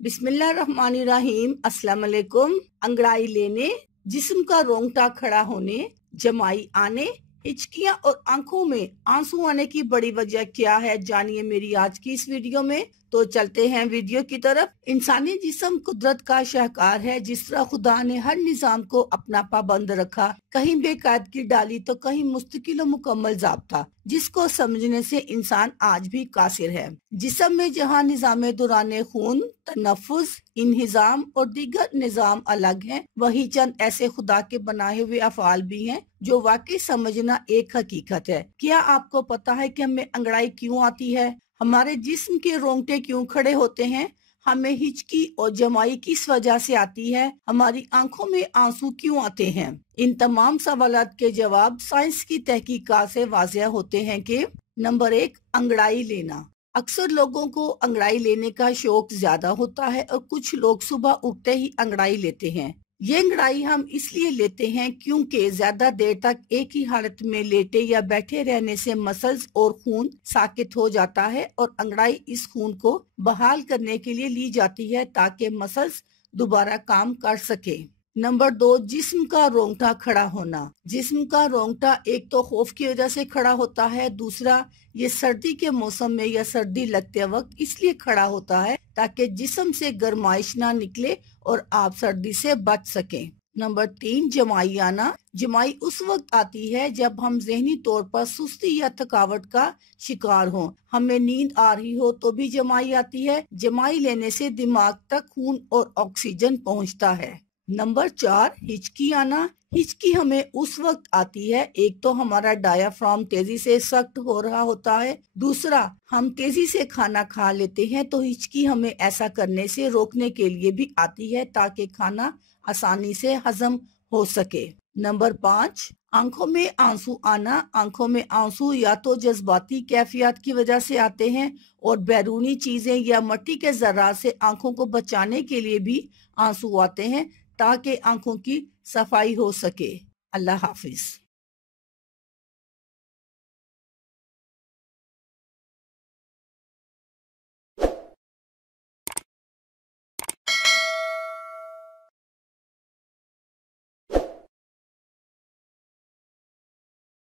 बिस्मिल्लाहिर्रहमानिर्रहीम। अस्सलाम वालेकुम। अंगड़ाई लेने, जिस्म का रोंगटा खड़ा होने, जमाई आने, हिचकियां और आंखों में आंसू आने की बड़ी वजह क्या है, जानिए मेरी आज की इस वीडियो में। तो चलते हैं वीडियो की तरफ। इंसानी जिस्म कुदरत का शाहकार है। जिस तरह खुदा ने हर निजाम को अपना पाबंद रखा, कहीं बेकायदगी डाली तो कहीं मुस्तकिल और मुकम्मल ज़ाब्ता, जिसको समझने से इंसान आज भी कासिर है। जिस्म में जहाँ निजाम दौरान खून, तनफ्फुस, इंहिजाम और दीगर निजाम अलग हैं, वही चंद ऐसे खुदा के बनाए हुए अफ़आल भी हैं जो वाकई समझना एक हकीकत है। क्या आपको पता है कि हमें अंगड़ाई क्यों आती है? हमारे जिस्म के रोंगटे क्यों खड़े होते हैं? हमें हिचकी और जमाई किस वजह से आती है? हमारी आंखों में आंसू क्यों आते हैं? इन तमाम सवालात के जवाब साइंस की तहकीकात से वाज़ेह होते हैं कि नंबर 1, अंगड़ाई लेना। अक्सर लोगों को अंगड़ाई लेने का शौक ज्यादा होता है और कुछ लोग सुबह उठते ही अंगड़ाई लेते हैं। ये अंगड़ाई हम इसलिए लेते हैं क्योंकि ज्यादा देर तक एक ही हालत में लेटे या बैठे रहने से मसल्स और खून साकित हो जाता है और अंगड़ाई इस खून को बहाल करने के लिए ली जाती है ताकि मसल्स दोबारा काम कर सके। नंबर 2, जिस्म का रोंगटा खड़ा होना। जिस्म का रोंगटा एक तो खौफ की वजह से खड़ा होता है, दूसरा ये सर्दी के मौसम में या सर्दी लगते वक्त इसलिए खड़ा होता है ताकि जिस्म से गर्माइश ना निकले और आप सर्दी से बच सकें। नंबर 3, जमाई आना। जमाई उस वक्त आती है जब हम जहनी तौर पर सुस्ती या थकावट का शिकार हों। हमें नींद आ रही हो तो भी जमाई आती है। जमाई लेने से दिमाग तक खून और ऑक्सीजन पहुंचता है। नंबर 4, हिचकी आना। हिचकी हमें उस वक्त आती है, एक तो हमारा डायाफ्राम तेजी से सख्त हो रहा होता है, दूसरा हम तेजी से खाना खा लेते हैं तो हिचकी हमें ऐसा करने से रोकने के लिए भी आती है ताकि खाना आसानी से हजम हो सके। नंबर 5, आंखों में आंसू आना। आंखों में आंसू या तो जज्बाती कैफियत की वजह से आते हैं और बैरूनी चीजें या मट्टी के जर्रात से आंखों को बचाने के लिए भी आंसू आते हैं ताकि आंखों की सफाई हो सके। अल्लाह हाफिज।